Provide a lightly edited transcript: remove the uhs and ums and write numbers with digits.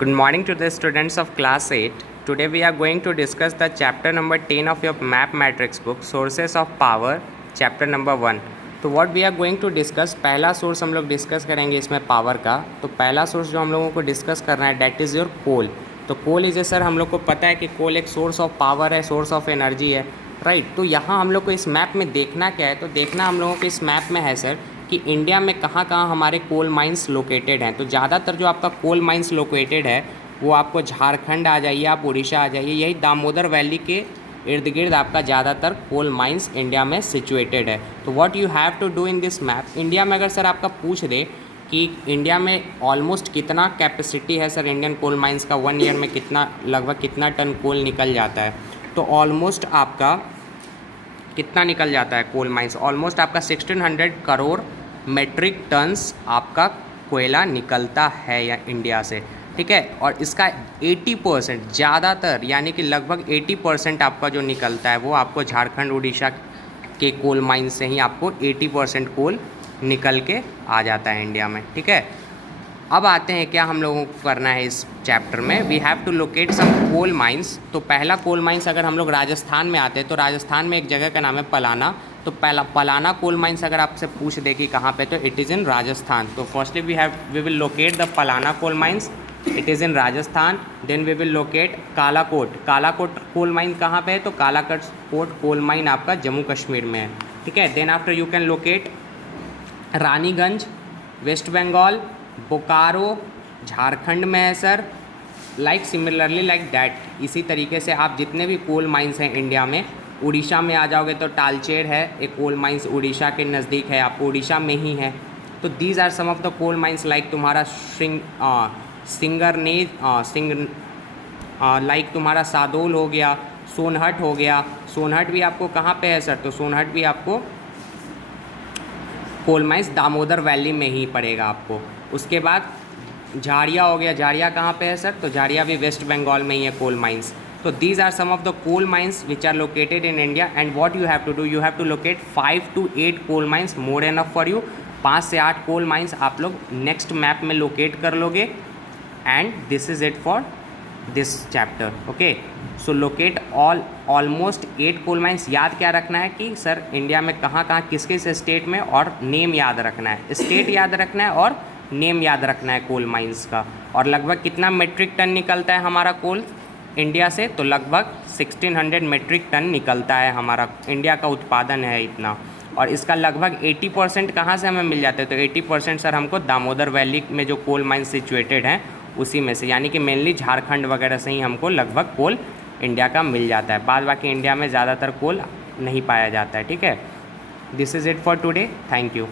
Good morning to the students of class 8. Today we are going to discuss the chapter number 10 of your map matrix book, sources of power, chapter number 1. तो what we are going to discuss, पहला source हम लोग discuss करेंगे इसमें power का. तो पहला source जो हम लोगों को डिस्कस करना है डेट इज़ योर कोल. तो कोल इज ए सर हम लोग को पता है कि कोल एक सोर्स ऑफ पावर है, सोर्स ऑफ एनर्जी है, राइट. तो यहाँ हम लोग को इस मैप में देखना क्या है, तो देखना हम लोगों को इस मैप में है सर कि इंडिया में कहाँ कहाँ हमारे कोल माइंस लोकेटेड हैं. तो ज़्यादातर जो आपका कोल माइंस लोकेटेड है वो आपको झारखंड आ जाइए, आप उड़ीसा आ जाइए, यही दामोदर वैली के इर्द गिर्द आपका ज़्यादातर कोल माइंस इंडिया में सिचुएटेड है. तो what you have to do in this map, India में अगर सर आपका पूछ दे कि इंडिया में ऑलमोस्ट कितना कैपेसिटी है सर इंडियन कोल माइंस का, 1 ईयर में कितना लगभग कितना टन कोल निकल जाता है, तो ऑलमोस्ट आपका कितना निकल जाता है कोल माइंस, ऑलमोस्ट आपका 1600 करोड़ मेट्रिक टन्स आपका कोयला निकलता है या इंडिया से, ठीक है. और इसका 80% ज़्यादातर यानी कि लगभग 80% आपका जो निकलता है वो आपको झारखंड उड़ीसा के कोल माइन से ही आपको 80% कोल निकल के आ जाता है इंडिया में, ठीक है. अब आते हैं क्या हम लोगों को करना है इस चैप्टर में, we have to locate some coal mines. तो पहला कोल माइंस अगर हम लोग राजस्थान में आते हैं तो राजस्थान में एक जगह का नाम है पलाना. तो पलाना कोल माइंस अगर आपसे पूछ दे कि कहाँ पे, तो इट इज़ इन राजस्थान. तो firstly we will locate the Palana coal mines, it is in Rajasthan. Then we will locate Kalakot. Kalakot coal mine कहाँ पे है, तो कालाकोट कोल माइन आपका जम्मू कश्मीर में है, ठीक है. Then after you can locate Raniganj, West Bengal, Bokaro Jharkhand में है sir. Like similarly like that, इसी तरीके से आप जितने भी कोल माइंस हैं इंडिया में, उड़ीसा में आ जाओगे तो टालचेर है एक कोल माइंस, उड़ीसा के नज़दीक है, आपको उड़ीसा में ही है. तो these are some of the coal mines. Like तुम्हारा लाइक तुम्हारा सादोल हो गया, सोनहट हो गया. सोनहट भी आपको कहाँ पे है सर, तो सोनहट भी आपको कोल माइंस दामोदर वैली में ही पड़ेगा आपको. उसके बाद झाड़िया हो गया, झाड़िया कहाँ पे है सर, तो झाड़िया भी वेस्ट बंगाल में ही है कोल माइंस. तो these are some of the coal mines which are located in India. And what you have to do, you have to locate 5 to 8 coal mines, more enough for you. 5 से 8 coal mines आप लोग next map में locate कर लोगे. And this is it for this chapter, okay. So locate almost 8 coal mines. याद क्या रखना है कि सर इंडिया में कहाँ कहाँ किस किस स्टेट में, और नेम याद रखना है, स्टेट याद रखना है और नेम याद रखना है कोल माइंस का. और लगभग कितना मेट्रिक टन निकलता है हमारा कोल इंडिया से, तो लगभग 1600 मेट्रिक टन निकलता है हमारा, इंडिया का उत्पादन है इतना. और इसका लगभग 80% कहाँ से हमें मिल जाते हैं, तो 80% सर हमको दामोदर वैली में जो कोल माइन सिचुएटेड हैं उसी में से, यानी कि मेनली झारखंड वगैरह से ही हमको लगभग कोल इंडिया का मिल जाता है. बाद बाकी इंडिया में ज़्यादातर कोल नहीं पाया जाता है, ठीक है. This is it for today, thank you.